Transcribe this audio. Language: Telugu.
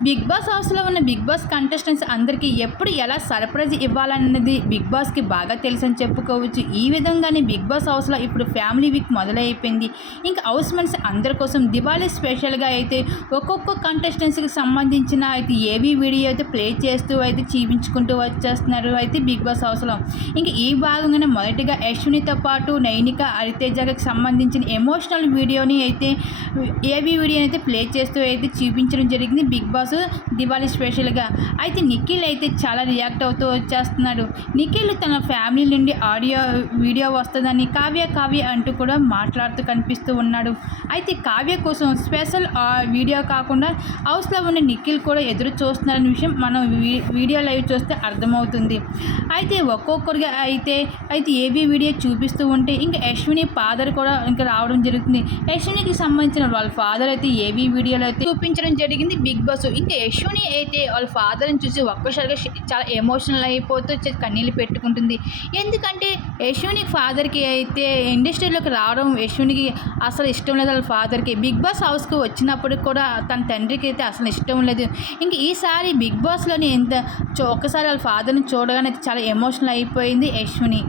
బిగ్ బాస్ హౌస్‌లో ఉన్న బిగ్ బాస్ కంటెస్టెంట్స్ అందరికీ ఎప్పుడు ఎలా సర్ప్రైజ్ ఇవ్వాలన్నది బిగ్ బాస్‌కి బాగా తెలుసని చెప్పుకోవచ్చు. ఈ విధంగానే బిగ్ బాస్ హౌస్‌లో ఇప్పుడు ఫ్యామిలీ వీక్ మొదలైపోయింది. ఇంకా హౌస్ మేట్స్ అందరి కోసం దివాళీ స్పెషల్‌గా అయితే ఒక్కొక్క కంటెస్టెంట్స్‌కి సంబంధించిన అయితే ఏవీ వీడియో అయితే ప్లే చేస్తూ అయితే చూపించుకుంటూ వచ్చేస్తున్నారు అయితే బిగ్ బాస్ హౌస్‌లో. ఇంక ఈ భాగంగానే మొదటిగా యశ్వినితో పాటు నైనిక, హరితేజకి సంబంధించిన ఎమోషనల్ వీడియోని అయితే ఏవీ వీడియోని అయితే ప్లే చేస్తూ అయితే చూపించడం జరిగింది బిగ్ బాస్ దివాళీ స్పెషల్గా. అయితే నిఖిల్ అయితే చాలా రియాక్ట్ అవుతూ వచ్చేస్తున్నాడు. నిఖిల్ తన ఫ్యామిలీ నుండి వీడియో వస్తుందని కావ్య అంటూ కూడా మాట్లాడుతూ కనిపిస్తూ ఉన్నాడు. అయితే కావ్య కోసం స్పెషల్ వీడియో కాకుండా హౌస్లో ఉన్న నిఖిల్ కూడా ఎదురు చూస్తున్నారనే విషయం మనం వీడియో లైవ్ చూస్తే అర్థమవుతుంది. అయితే ఒక్కొక్కరిగా అయితే ఏబీ వీడియో చూపిస్తూ ఉంటే ఇంకా యశ్విని ఫాదర్ కూడా ఇంకా రావడం జరుగుతుంది. యశ్వినికి సంబంధించిన వాళ్ళ ఫాదర్ అయితే ఏబీ వీడియోలో అయితే చూపించడం జరిగింది బిగ్ బాస్. ఇంకా యశ్విని అయితే వాళ్ళ ఫాదర్ని చూసి ఒక్కసారిగా చాలా ఎమోషనల్ అయిపోతూ కన్నీళ్ళు పెట్టుకుంటుంది. ఎందుకంటే యశ్విని ఫాదర్కి అయితే ఇండస్ట్రీలోకి రావడం యశ్వినికి అసలు ఇష్టం లేదు. వాళ్ళ ఫాదర్కి బిగ్ బాస్ హౌస్కి వచ్చినప్పుడు కూడా తన తండ్రికి అయితే అసలు ఇష్టం లేదు. ఇంక ఈసారి బిగ్ బాస్లోని ఒక్కసారి వాళ్ళ ఫాదర్ని చూడగానే చాలా ఎమోషనల్ అయిపోయింది యశ్విని.